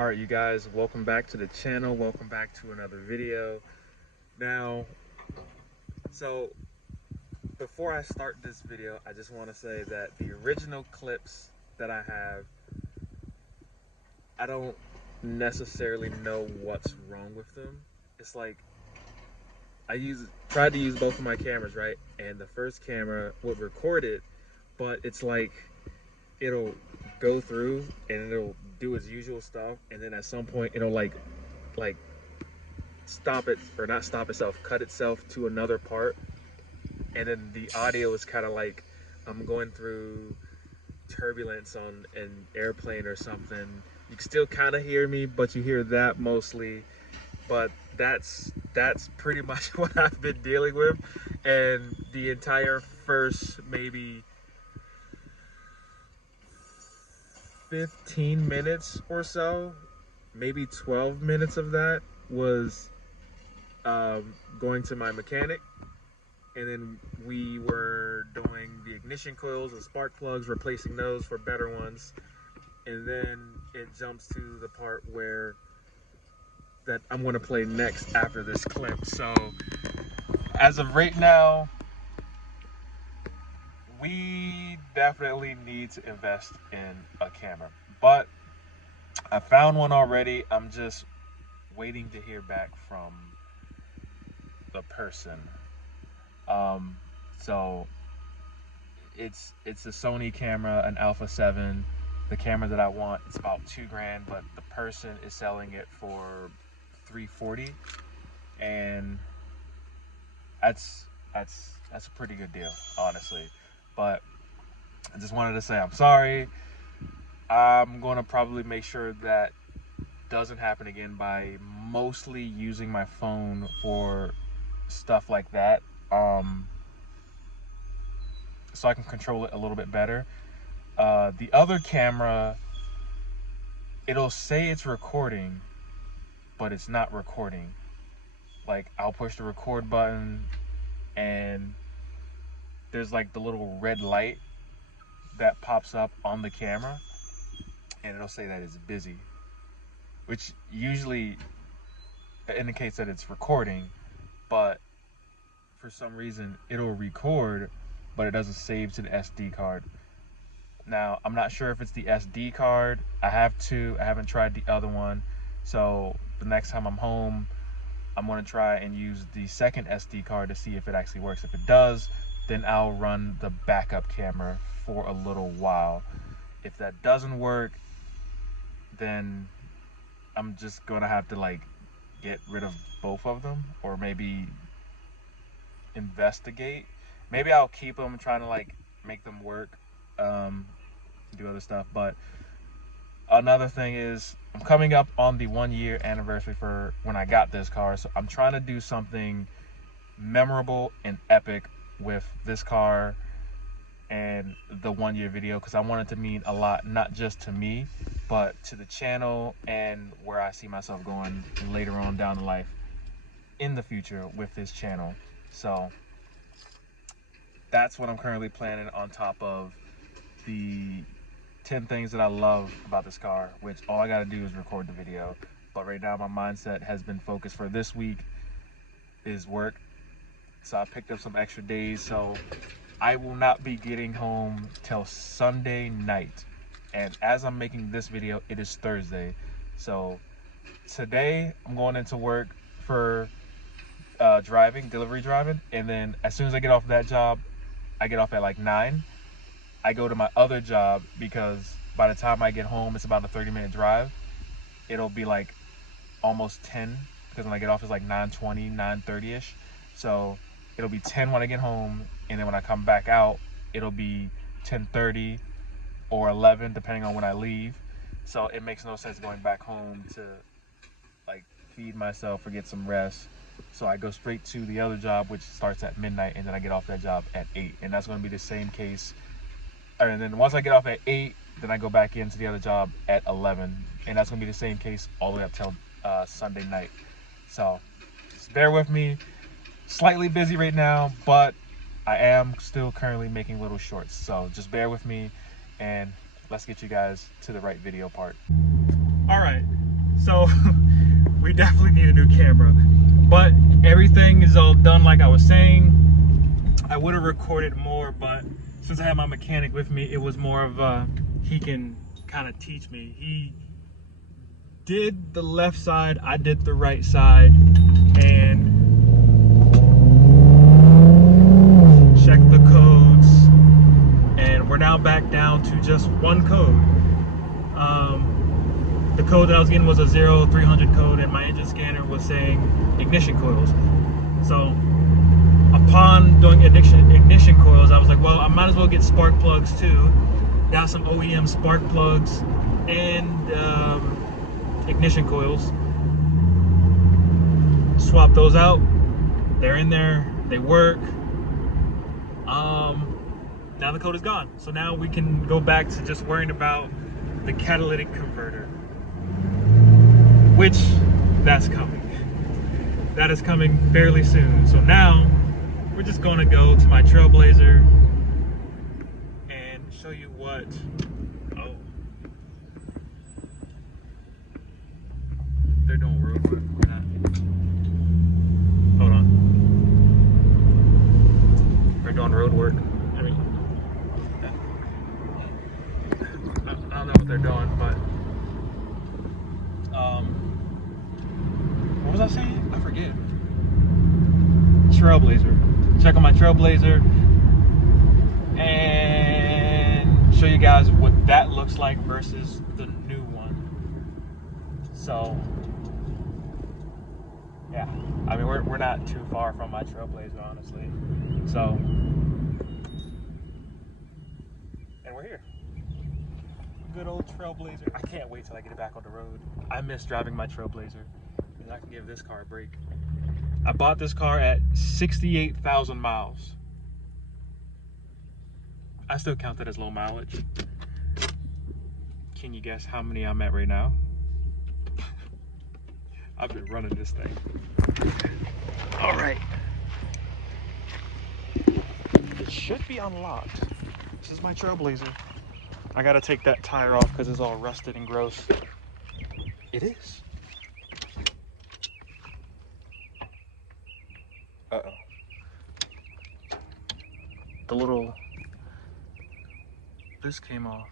All right, you guys, welcome back to the channel. Welcome back to another video. Now, so before I start this video, I just want to say that the original clips that I have, I don't necessarily know what's wrong with them. It's like tried to use both of my cameras, right? And the first camera would record it, but it's like it'll go through and it'll do its usual stuff, and then at some point it'll like stop it, or not stop itself, cut itself to another part, and then the audio is kind of like I'm going through turbulence on an airplane or something. You can still kind of hear me, but you hear that mostly. But that's pretty much what I've been dealing with, and the entire first maybe 15 minutes or so, maybe 12 minutes of that was going to my mechanic, and then we were doing the ignition coils and spark plugs, replacing those for better ones, and then it jumps to the part where that I'm going to play next after this clip. So as of right now, we definitely need to invest in a camera, but I found one already. I'm just waiting to hear back from the person. So it's a Sony camera, an Alpha 7. The camera that I want, it's about $2,000, but the person is selling it for $340, and that's a pretty good deal, honestly. But I just wanted to say I'm sorry. I'm going to probably make sure that doesn't happen again by mostly using my phone for stuff like that, so I can control it a little bit better. The other camera, it'll say it's recording, but it's not recording. Like, I'll push the record button and there's like the little red light that pops up on the camera, and it'll say that it's busy, which usually indicates that it's recording, but for some reason it'll record, but it doesn't save to the SD card. Now, I'm not sure if it's the SD card. I haven't tried the other one, so the next time I'm home, I'm going to try and use the second SD card to see if it actually works. If it does, then I'll run the backup camera for a little while. If that doesn't work, then I'm just going to have to like get rid of both of them, or maybe investigate. Maybe I'll keep them, trying to like make them work, do other stuff. But another thing is, I'm coming up on the 1-year anniversary for when I got this car, so I'm trying to do something memorable and epic with this car and the 1-year video, because I want it to mean a lot, not just to me, but to the channel and where I see myself going later on down the life in the future with this channel. So that's what I'm currently planning, on top of the 10 things that I love about this car, which all I gotta do is record the video. But right now my mindset has been focused for this week is work. So I picked up some extra days, so I will not be getting home till Sunday night. And as I'm making this video, it is Thursday. So today I'm going into work for delivery driving, and then as soon as I get off that job, I get off at like 9. I go to my other job, because by the time I get home, it's about a 30-minute drive. It'll be like almost 10, because when I get off it's like 9:20, 9:30ish. So it'll be 10 when I get home, and then when I come back out, it'll be 10:30 or 11, depending on when I leave. So it makes no sense going back home to like feed myself or get some rest. So I go straight to the other job, which starts at midnight, and then I get off that job at 8. And that's going to be the same case. And then once I get off at 8, then I go back into the other job at 11. And that's going to be the same case all the way up till Sunday night. So just bear with me. Slightly busy right now, but I am still currently making little shorts. So just bear with me, and let's get you guys to the right video part. All right. So we definitely need a new camera, but everything is all done like I was saying. I would have recorded more, but since I had my mechanic with me, it was more of he can kind of teach me. He did the left side, I did the right side, and checked the codes, and we're now back down to just one code. The code that I was getting was a 0300 code, and my engine scanner was saying ignition coils. So upon doing ignition coils, I was like, well, I might as well get spark plugs too. Got some OEM spark plugs and ignition coils. Swap those out. They're in there. They work. Now the code is gone. So now we can go back to just worrying about the catalytic converter, which that's coming. That is coming fairly soon. So now we're just gonna go to my Trailblazer and show you what, oh, they're doing road work on that. Hold on. They're doing road work. I mean, I don't know what they're doing, but what was I saying? I forget. Trailblazer. Check on my Trailblazer and show you guys what that looks like versus the new one. So yeah, I mean we're not too far from my Trailblazer, honestly. So, and we're here. Good old Trailblazer. I can't wait till I get it back on the road. I miss driving my Trailblazer, and I can give this car a break. I bought this car at 68,000 miles. I still count that as low mileage. Can you guess how many I'm at right now? I've been running this thing. All right. It should be unlocked. This is my Trailblazer. I gotta take that tire off because it's all rusted and gross. It is. Uh-oh. The little, this came off.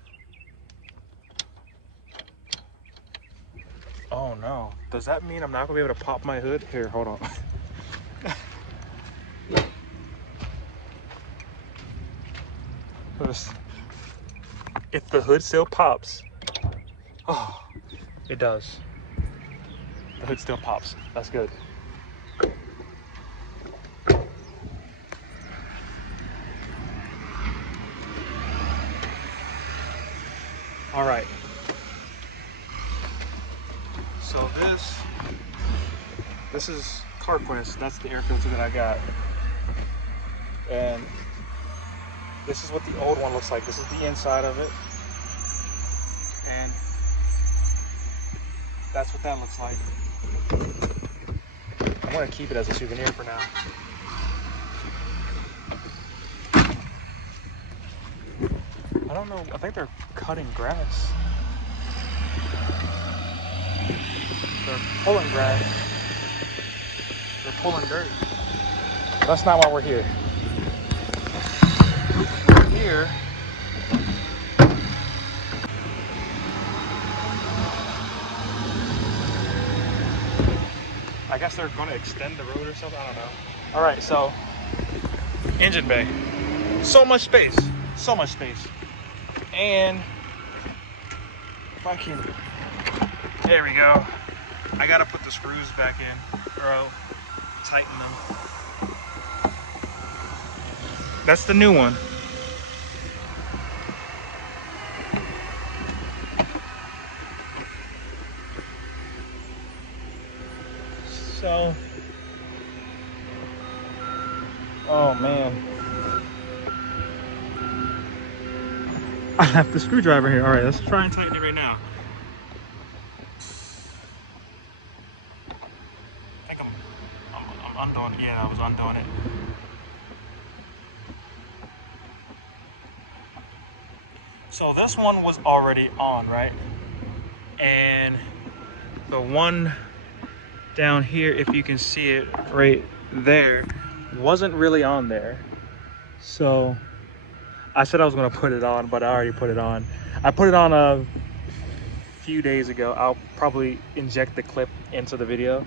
Oh no. Does that mean I'm not gonna be able to pop my hood? Here, hold on. If the hood still pops, oh, it does. The hood still pops. That's good. All right. So this is CarQuest. That's the air filter that I got. And this is what the old one looks like. This is the inside of it. And that's what that looks like. I'm gonna keep it as a souvenir for now. I don't know, I think they're cutting grass. They're pulling grass. They're pulling dirt. That's not why we're here. We're here I guess they're going to extend the road or something. I don't know. All right, so engine bay. So much space. So much space. And if I can, there we go. I got to put the screws back in or I'll tighten them. That's the new one. So, oh man. I have the screwdriver here. All right, let's try and tighten it right now. I think I'm undoing it. Yeah, I was undoing it. So this one was already on, right? And the one down here, if you can see it right there, wasn't really on there. So I said I was gonna put it on, but I already put it on. I put it on a few days ago. I'll probably inject the clip into the video.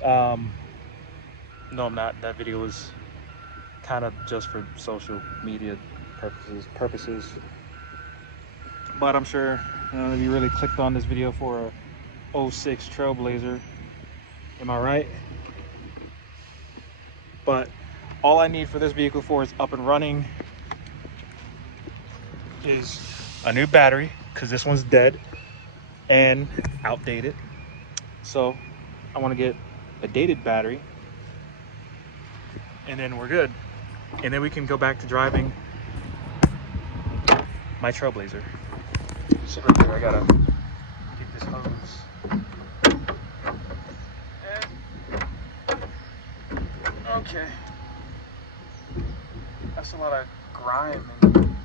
No, I'm not. That video was kind of just for social media purposes. But I'm sure if you really clicked on this video for a 06 Trailblazer, am I right? But all I need for this vehicle for it's up and running is a new battery, because this one's dead and outdated. So I want to get a dated battery, and then we're good. And then we can go back to driving my Trailblazer. Shit right there, I gotta get this hose. Okay. That's a lot of grime. And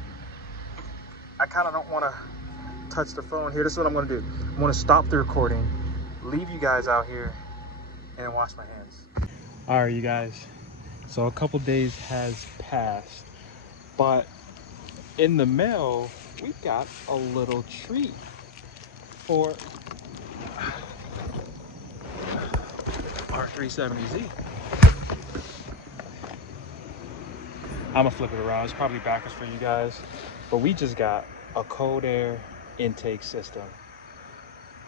I kind of don't want to touch the phone here. This is what I'm going to do. I'm going to stop the recording, leave you guys out here, and wash my hands. All right, you guys. So a couple days has passed, but in the mail, we got a little treat for our 370Z. I'm gonna flip it around. It's probably backwards for you guys, but we just got a cold air intake system,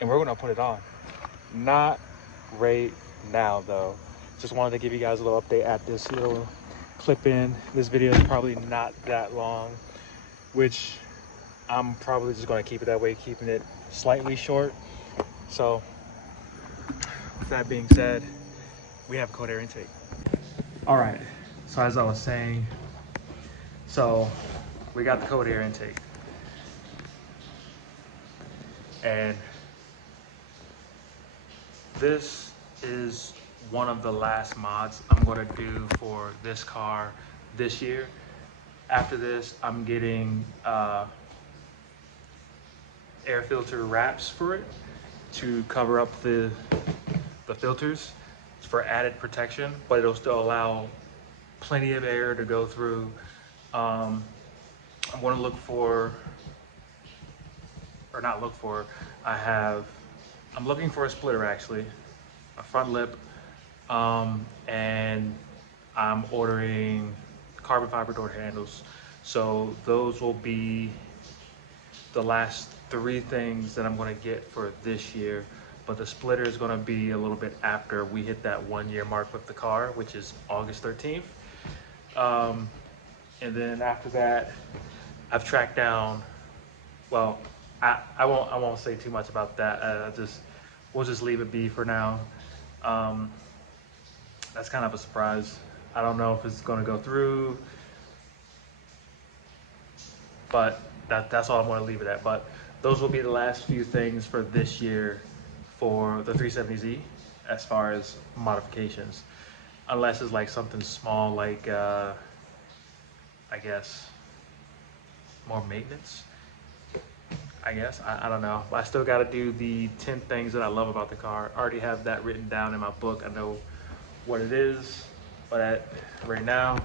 and we're gonna put it on. Not right now though. Just wanted to give you guys a little update at this little clip in. This video is probably not that long, which I'm probably just gonna keep it that way, keeping it slightly short. So with that being said, we have cold air intake. All right, so as I was saying, so we got the cold air intake, and this is one of the last mods I'm gonna do for this car this year. After this, I'm getting air filter wraps for it to cover up the filters for added protection, but it'll still allow plenty of air to go through. I'm going to look for, or not look for, I'm looking for a splitter actually, a front lip, and I'm ordering carbon fiber door handles. So those will be the last 3 things that I'm going to get for this year, but the splitter is going to be a little bit after we hit that 1-year mark with the car, which is August 13th. And then after that, I've tracked down, well, I won't say too much about that. We'll just leave it be for now. That's kind of a surprise. I don't know if it's going to go through, but that's all I'm going to leave it at. But those will be the last few things for this year for the 370Z as far as modifications, unless it's like something small, like I guess more maintenance. I guess I don't know. I still got to do the 10 things that I love about the car. I already have that written down in my book. I know what it is, but right now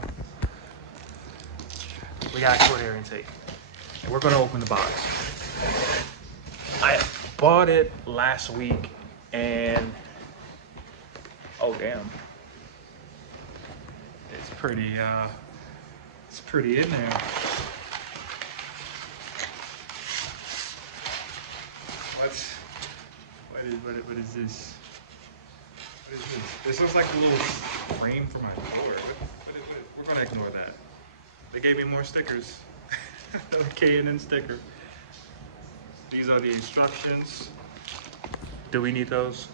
we got cold air intake, and we're going to open the box. I bought it last week, and oh damn, it's pretty in there. What is this? What is this? This looks like a little frame for my door. We're gonna ignore that. They gave me more stickers. A K&N sticker. These are the instructions. Do we need those?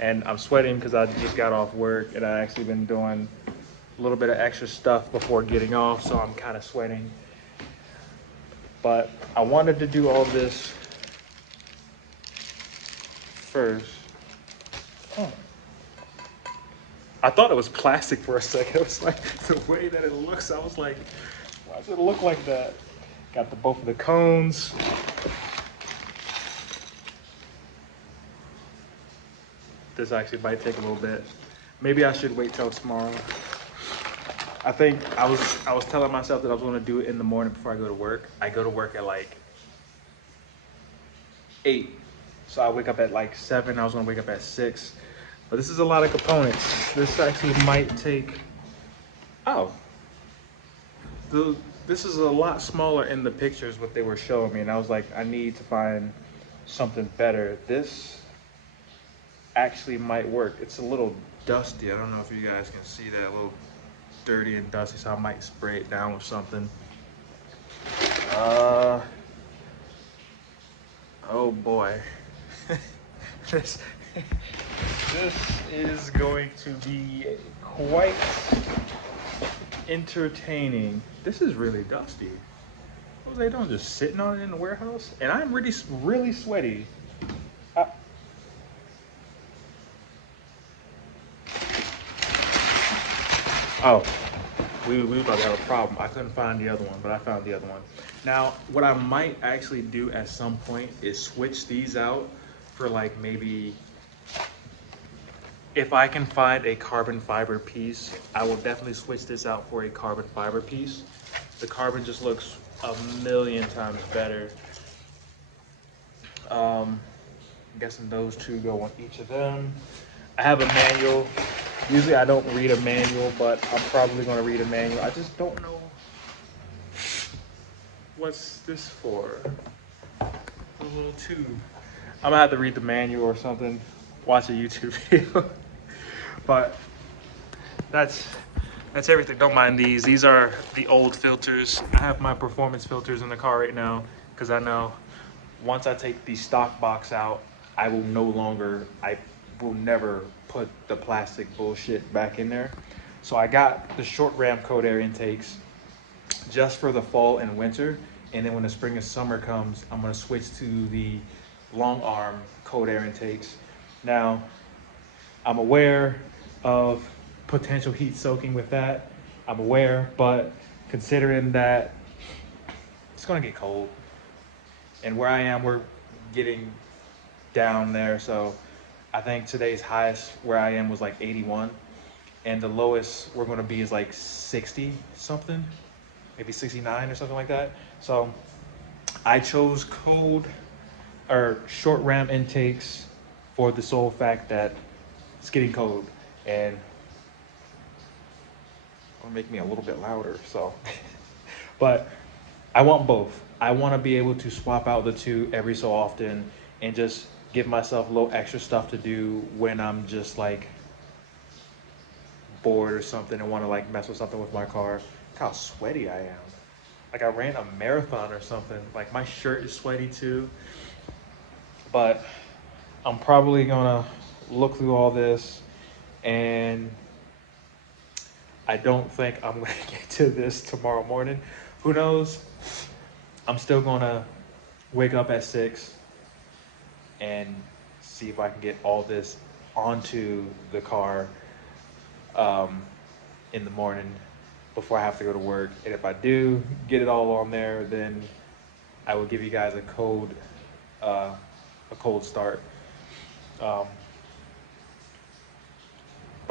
And I'm sweating because I just got off work, and I actually been doing a little bit of extra stuff before getting off, so I'm kind of sweating. But I wanted to do all this first. Oh. I thought it was plastic for a second. It was like the way that it looks. I was like, why does it look like that? Got both of the cones. this actually might take a little bit. Maybe I should wait till tomorrow. I think I was telling myself that I was gonna do it in the morning before I go to work. I go to work at like 8. So I wake up at like 7. I was gonna wake up at 6. But this is a lot of components. This actually might take, oh. This is a lot smaller in the pictures what they were showing me. And I was like, I need to find something better. This actually might work. It's a little dusty. I don't know if you guys can see that, a little dirty and dusty, so I might spray it down with something. Oh boy. this is going to be quite entertaining. This is really dusty. What was they doing? Just sitting on it in the warehouse? And I'm really sweaty. Oh, we were about to have a problem. I couldn't find the other one, but I found the other one. Now, what I might actually do at some point is switch these out for like maybe, if I can find a carbon fiber piece, I will definitely switch this out for a carbon fiber piece. The carbon just looks a million times better. I'm guessing those two go on each of them. I have a manual. Usually I don't read a manual, but I'm probably gonna read a manual. I just don't know what's this for. A little tube. I'm gonna have to read the manual or something, watch a YouTube video. But that's everything. Don't mind these. These are the old filters. I have my performance filters in the car right now because I know once I take the stock box out, I will never put the plastic bullshit back in there. So I got the short ram cold air intakes just for the fall and winter. And then when the spring and summer comes, I'm gonna switch to the long arm cold air intakes. Now, I'm aware of potential heat soaking with that. I'm aware, but considering that it's gonna get cold. And where I am, we're getting down there. So I think today's highest where I am was like 81. And the lowest we're gonna be is like 60 something, maybe 69 or something like that. So I chose cold or short ram intakes for the sole fact that it's getting cold and it'll make me a little bit louder, so. But I want both. I want to be able to swap out the two every so often and just give myself a little extra stuff to do when I'm just like bored or something and want to like mess with something with my car. Look how sweaty I am. Like I ran a marathon or something. Like my shirt is sweaty too. But I'm probably gonna look through all this, and I don't think I'm gonna get to this tomorrow morning. Who knows? I'm still gonna wake up at 6 and see if I can get all this onto the car in the morning before I have to go to work. And if I do get it all on there, then I will give you guys a cold start. But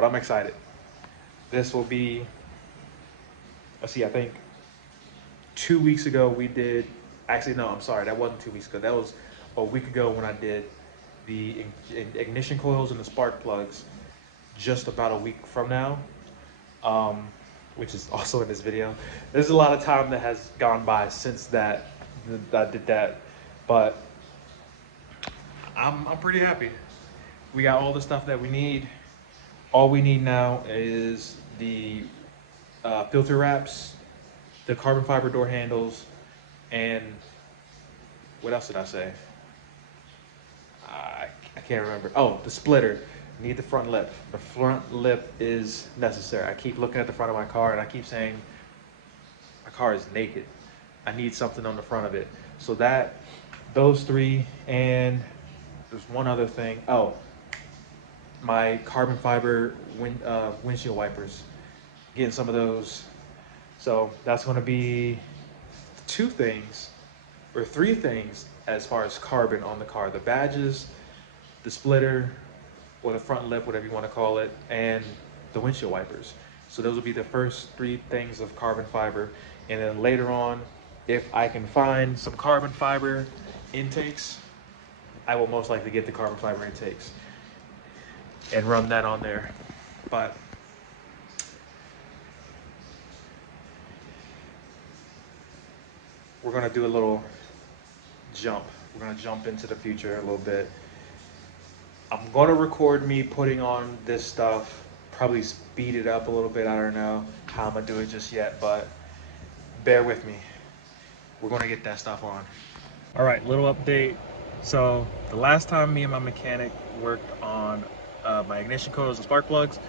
I'm excited. This will be, let's see, I think 2 weeks ago we did, actually no, I'm sorry, that wasn't 2 weeks ago. That was a week ago when I did the ignition coils and the spark plugs, just about a week from now, which is also in this video. There's a lot of time that has gone by since I did that, but I'm pretty happy. We got all the stuff that we need. All we need now is the filter wraps, the carbon fiber door handles, and what else did I say? I can't remember. Oh, the splitter. Need the front lip. The front lip is necessary. I keep looking at the front of my car and I keep saying my car is naked. I need something on the front of it. So those three, and there's one other thing. Oh, my carbon fiber windshield wipers. Getting some of those. So that's going to be 2 things or 3 things as far as carbon on the car: the badges, the splitter, or the front lip, whatever you want to call it, and the windshield wipers. So those will be the first three things of carbon fiber. And then later on, if I can find some carbon fiber intakes, I will most likely get the carbon fiber intakes and run that on there. But we're gonna do a little jump. We're gonna jump into the future a little bit. I'm gonna record me putting on this stuff, probably speed it up a little bit. I don't know how I'm gonna do it just yet, but bear with me. We're gonna get that stuff on. All right, little update. So the last time me and my mechanic worked on my ignition coils and spark plugs,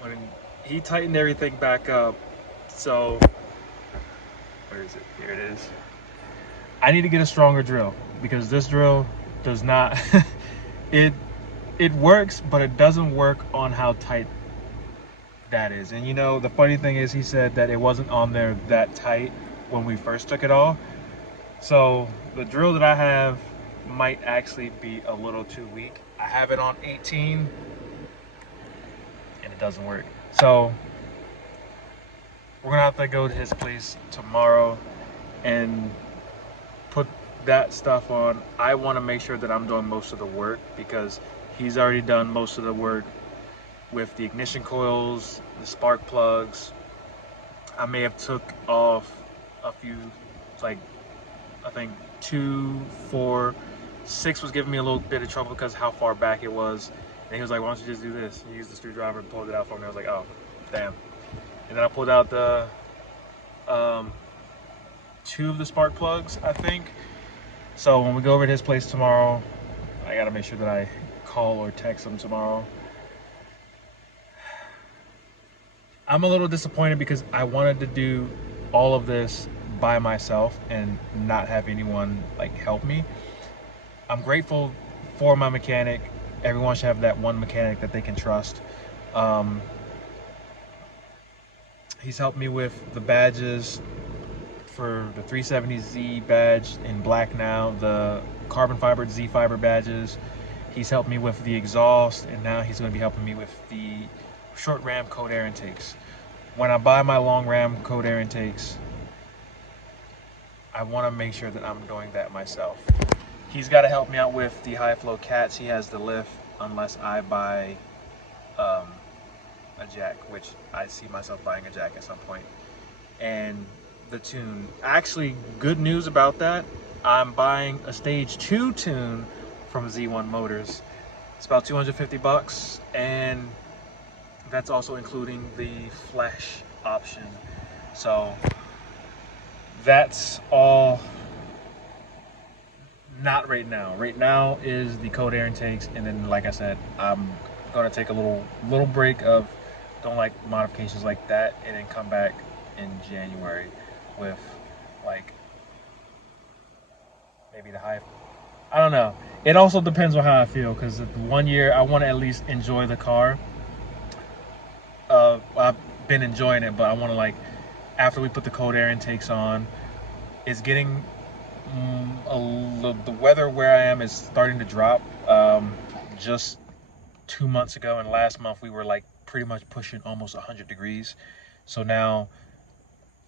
when he tightened everything back up, so where is it? Here it is. I need to get a stronger drill because this drill does not it works, but it doesn't work on how tight that is. And you know, the funny thing is he said that it wasn't on there that tight when we first took it off. So the drill that I have might actually be a little too weak. I have it on 18 and it doesn't work. So we're gonna have to go to his place tomorrow and put that stuff on. I want to make sure that I'm doing most of the work because he's already done most of the work with the ignition coils, the spark plugs. I may have took off a few, like I think 2, 4, 6 was giving me a little bit of trouble because how far back it was. And he was like, why don't you just do this? He used the screwdriver and pulled it out for me. I was like, oh, damn. And then I pulled out the 2 of the spark plugs, I think. So when we go over to his place tomorrow, I gotta make sure that I call or text him tomorrow. I'm a little disappointed because I wanted to do all of this by myself and not have anyone like help me. I'm grateful for my mechanic. Everyone should have that one mechanic that they can trust. He's helped me with the badges for the 370Z badge in black now, the carbon fiber Z fiber badges. He's helped me with the exhaust, and now he's going to be helping me with the short ram cold air intakes. When I buy my long ram cold air intakes, I want to make sure that I'm doing that myself. He's got to help me out with the high flow cats. He has the lift unless I buy a jack, which I see myself buying a jack at some point. And the tune. Actually, good news about that. I'm buying a stage 2 tune from Z1 Motors. It's about 250 bucks, and that's also including the flash option. So that's all. Not right now. Right now is the cold air intakes, and then like I said, I'm gonna take a little break of don't like modifications like that, and then come back in January with like maybe the high. I don't know. It also depends on how I feel, because 1 year I want to at least enjoy the car. I've been enjoying it, but I want to, like, after we put the cold air intakes on, it's getting the weather where I am is starting to drop. Just 2 months ago and last month we were like pretty much pushing almost 100 degrees. So now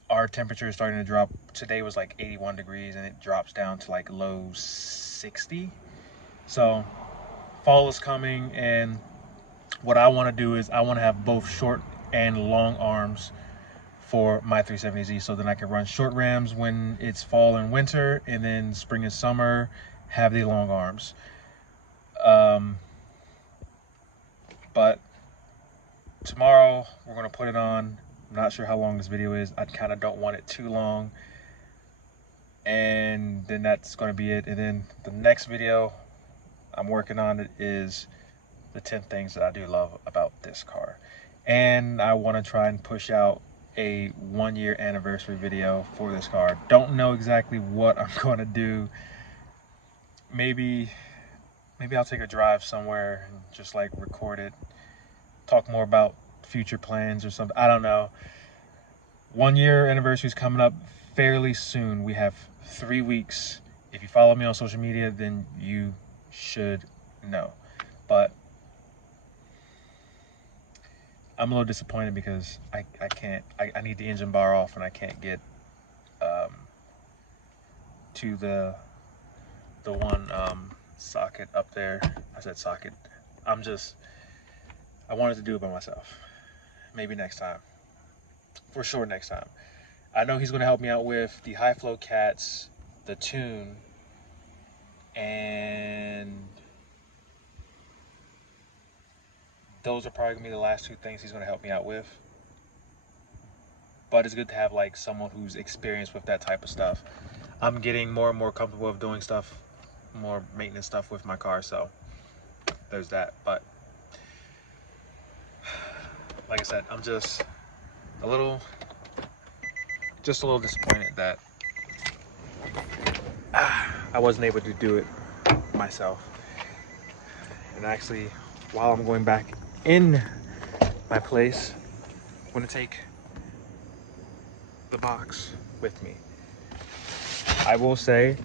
our temperature is starting to drop. Today was like 81 degrees and it drops down to like low 60. So fall is coming, and what I want to do is I want to have both short and long arms for my 370Z, so then I can run short rams when it's fall and winter, and then spring and summer have the long arms. But tomorrow we're going to put it on. I'm not sure how long this video is. I kind of don't want it too long, and then that's going to be it. And then the next video I'm working on it is the 10 things that I do love about this car, and I want to try and push out a 1 year anniversary video for this car. Don't know exactly what I'm going to do. Maybe I'll take a drive somewhere and just like record it, talk more about future plans or something. I don't know. 1 year anniversary is coming up fairly soon. We have 3 weeks. If you follow me on social media, then you should know. But I'm a little disappointed because I need the engine bar off and I can't get to the one socket up there. I said socket. I wanted to do it by myself. Maybe next time. For sure next time. I know he's going to help me out with the high flow cats, the tune, and those are probably going to be the last two things he's going to help me out with. But it's good to have like someone who's experienced with that type of stuff. I'm getting more and more comfortable with doing stuff, more maintenance stuff with my car, so there's that. But like I said, I'm just a little disappointed that I wasn't able to do it myself. And actually, while I'm going back in my place, I'm going to take the box with me. I will say,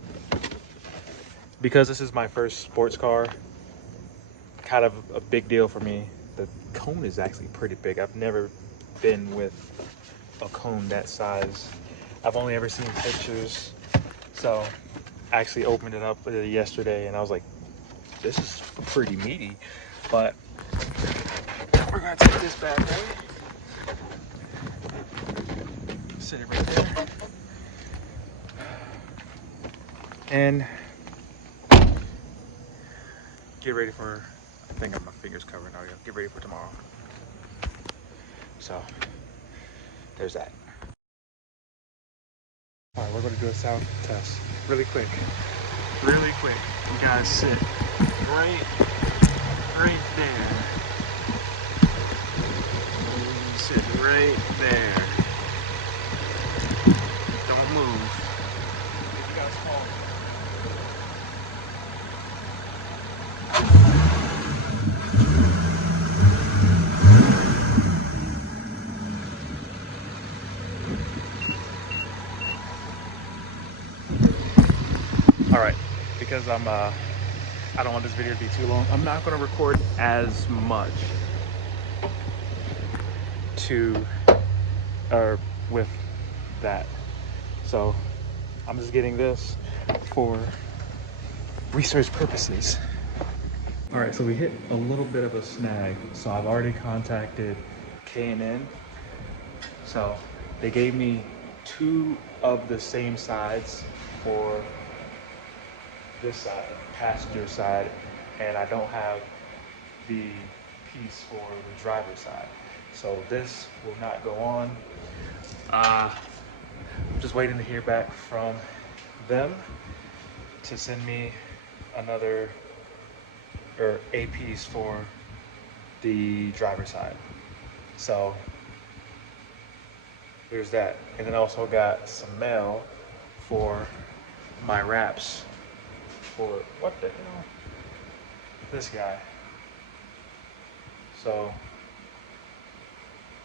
because this is my first sports car, kind of a big deal for me. The cone is actually pretty big. I've never been with a cone that size. I've only ever seen pictures. So I actually opened it up yesterday and I was like, this is pretty meaty. But we're gonna take this bad boy, sit it right there, and get ready for, I think I have my fingers covered now. Get ready for tomorrow. So there's that. All right, we're going to do a sound test really quick. Really quick. You guys sit right there. Sit right there. Don't move. You guys fall. All right, because I don't want this video to be too long, I'm not going to record as much with that. So I'm just getting this for research purposes. All right, so we hit a little bit of a snag. So I've already contacted K&N. So they gave me 2 of the same sides for this side, passenger side, and I don't have the piece for the driver's side. So this will not go on. I'm just waiting to hear back from them to send me another, or a piece for the driver's side. So there's that. And then I also got some mail for my wraps for, what the hell? This guy. So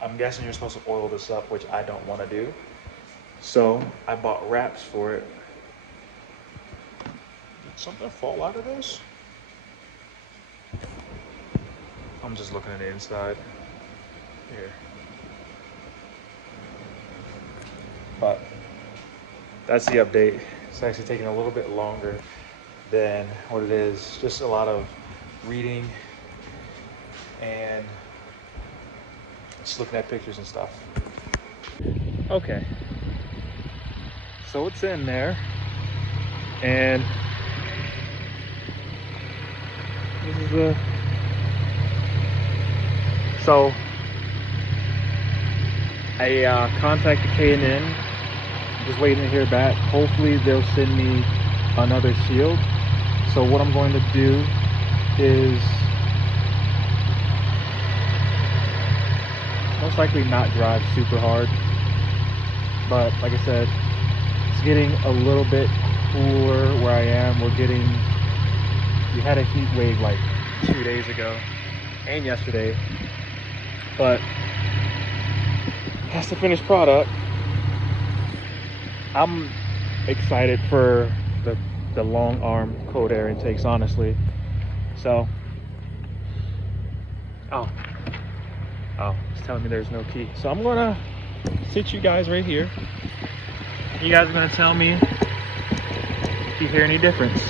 I'm guessing you're supposed to oil this up, which I don't want to do. So I bought wraps for it. Did something fall out of this? I'm just looking at the inside here. But that's the update. It's actually taking a little bit longer than what it is. Just a lot of reading and just looking at pictures and stuff. Okay, so it's in there, and this is the, so I contacted K&N. I'm just waiting to hear back. Hopefully they'll send me another shield. So what I'm going to do is most likely not drive super hard, but like I said, it's getting a little bit cooler where I am. We had a heat wave like 2 days ago and yesterday, but that's the finished product. I'm excited for the long arm cold air intakes, honestly. So Oh, it's telling me there's no key. So I'm gonna sit you guys right here. You guys are gonna tell me if you hear any difference.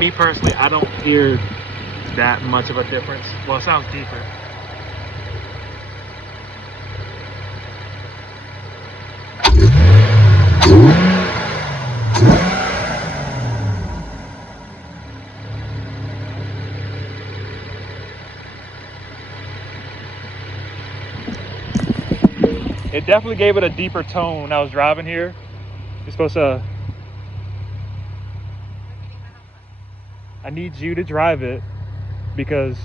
Me personally, I don't hear that much of a difference. Well, it sounds deeper. It definitely gave it a deeper tone when I was driving here. You're supposed to... I need you to drive it because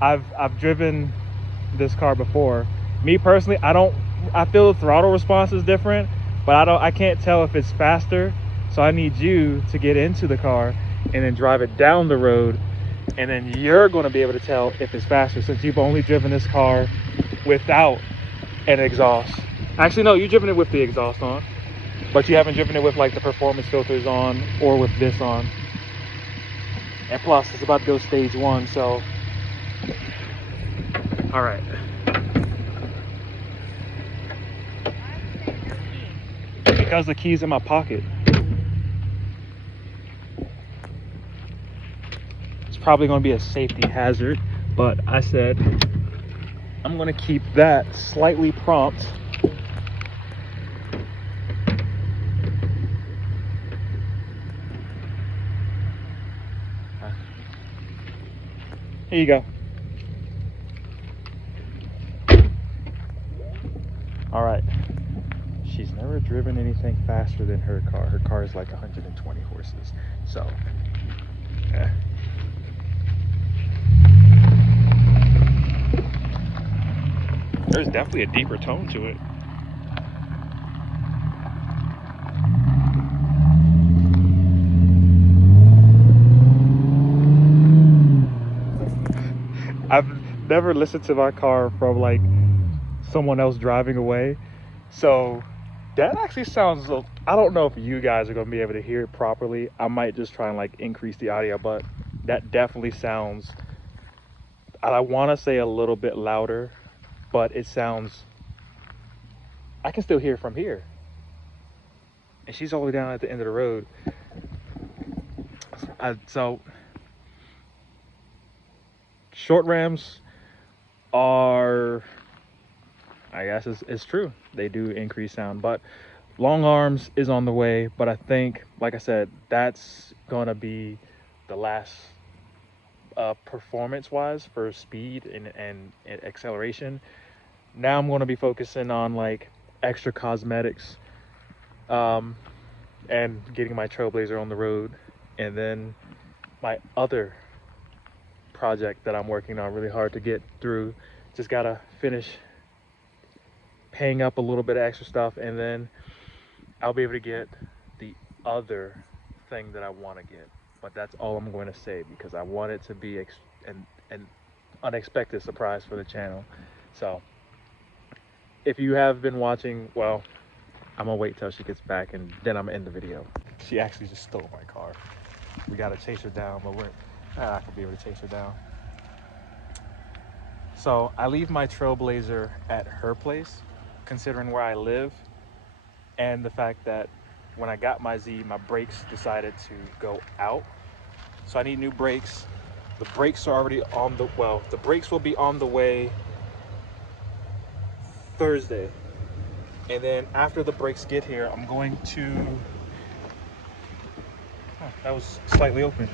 I've driven this car before. Me personally, I feel the throttle response is different, but I can't tell if it's faster. So I need you to get into the car and then drive it down the road, and then you're going to be able to tell if it's faster, since you've only driven this car without an exhaust. Actually, no, you've driven it with the exhaust on, but you haven't driven it with like the performance filters on or with this on. And plus, it's about to go stage 1, so all right. Because the key's in my pocket. It's probably going to be a safety hazard, but I said I'm going to keep that slightly prompt. Here you go. All right. She's never driven anything faster than her car. Her car is like 120 horses. So, yeah. There's definitely a deeper tone to it. I've never listened to my car from like someone else driving away. So that actually sounds, I don't know if you guys are going to be able to hear it properly. I might just try and like increase the audio, but that definitely sounds, I want to say a little bit louder, but it sounds, I can still hear it from here. And she's all the way down at the end of the road. So short Rams are, I guess it's true, they do increase sound, but long arms is on the way. But I think, like I said, that's gonna be the last performance wise for speed and acceleration. Now I'm going to be focusing on like extra cosmetics and getting my Trailblazer on the road, and then my other project that I'm working on really hard to get through, just gotta finish paying up a little bit of extra stuff, and then I'll be able to get the other thing that I want to get. But that's all I'm going to say, because I want it to be an unexpected surprise for the channel. So if you have been watching, well, I'm gonna wait till she gets back and then I'm gonna end the video. She actually just stole my car. We gotta chase her down, but we're not gonna be able to chase her down. So I leave my Trailblazer at her place, considering where I live and the fact that when I got my Z, my brakes decided to go out. So I need new brakes. The brakes are already on the, well, the brakes will be on the way Thursday. And then after the brakes get here, I'm going to, oh, that was slightly open.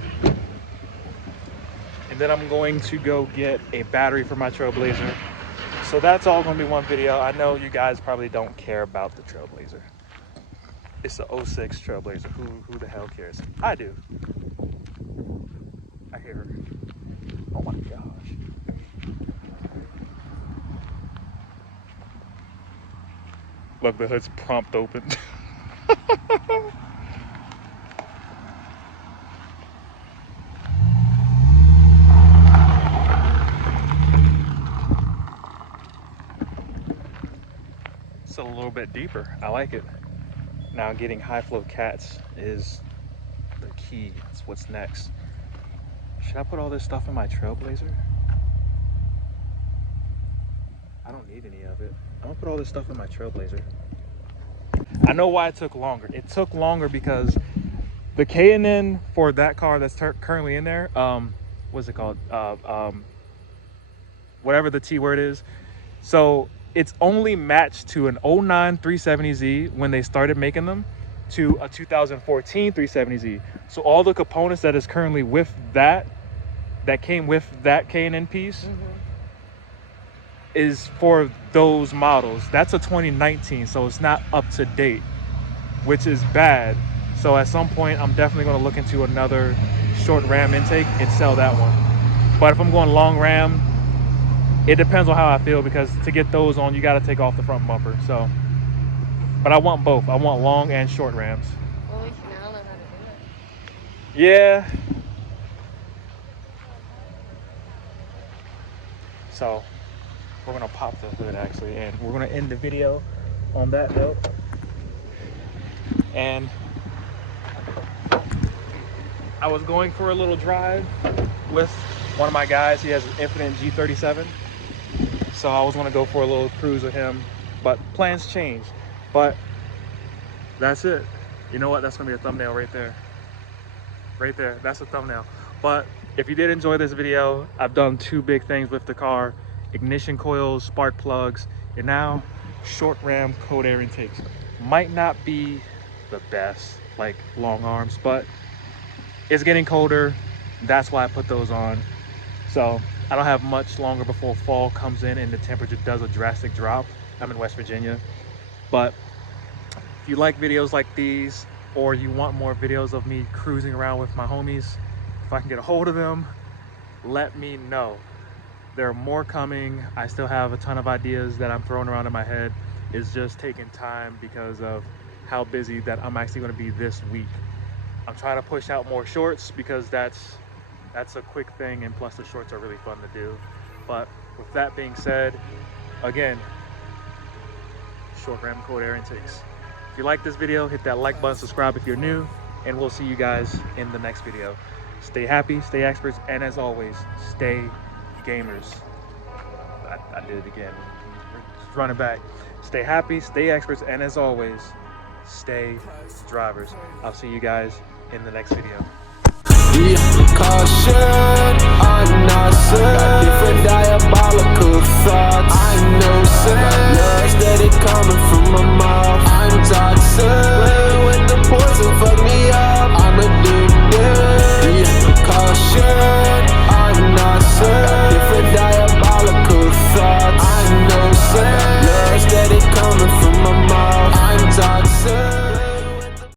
And then I'm going to go get a battery for my Trailblazer. So that's all going to be one video. I know you guys probably don't care about the Trailblazer. It's a 06 Trailblazer. Who the hell cares? I do. I hear her. Oh my gosh. Look, the hood's prompt open. It's a little bit deeper. I like it. Now getting high flow cats is the key. It's what's next. Should I put all this stuff in my Trailblazer? I don't need any of it. I'm gonna put all this stuff in my Trailblazer. I know why it took longer. It took longer because the K&N for that car that's currently in there, what's it called? Whatever the T word is. So it's only matched to an 09 370Z when they started making them to a 2014 370Z. So all the components that is currently with that came with that K&N piece is for those models. That's a 2019, so it's not up to date, which is bad. So at some point, I'm definitely going to look into another short ram intake and sell that one. But if I'm going long ram, it depends on how I feel, because to get those on, you got to take off the front bumper. So, but I want both. I want long and short rams. Well, we should now learn how to do it. Yeah. So we're gonna pop the hood actually, and we're gonna end the video on that note. And I was going for a little drive with one of my guys. He has an Infinite G37, so I was gonna go for a little cruise with him, but plans changed. But that's it. You know what? That's gonna be a thumbnail right there. Right there. That's a thumbnail. But if you did enjoy this video, I've done 2 big things with the car: ignition coils, spark plugs, and now short ram cold air intakes. Might not be the best, like long arms, but it's getting colder. That's why I put those on. So I don't have much longer before fall comes in and the temperature does a drastic drop. I'm in West Virginia. But if you like videos like these, or you want more videos of me cruising around with my homies, if I can get a hold of them, let me know. There are more coming. I still have a ton of ideas that I'm throwing around in my head. It's just taking time because of how busy that I'm actually going to be this week. I'm trying to push out more shorts because that's a quick thing, and plus the shorts are really fun to do. But with that being said, again, short ram cold air intakes. If you like this video, hit that like button, subscribe if you're new, and we'll see you guys in the next video. Stay happy, stay experts, and as always, stay gamers. I did it again. Just run it back. Stay happy, stay experts, and as always, stay drivers. I'll see you guys in the next video. Caution, unnecessary. Different diabolical thoughts. I know love steady coming from my mouth. I'm toxic. Playing with the poison, fuck me up.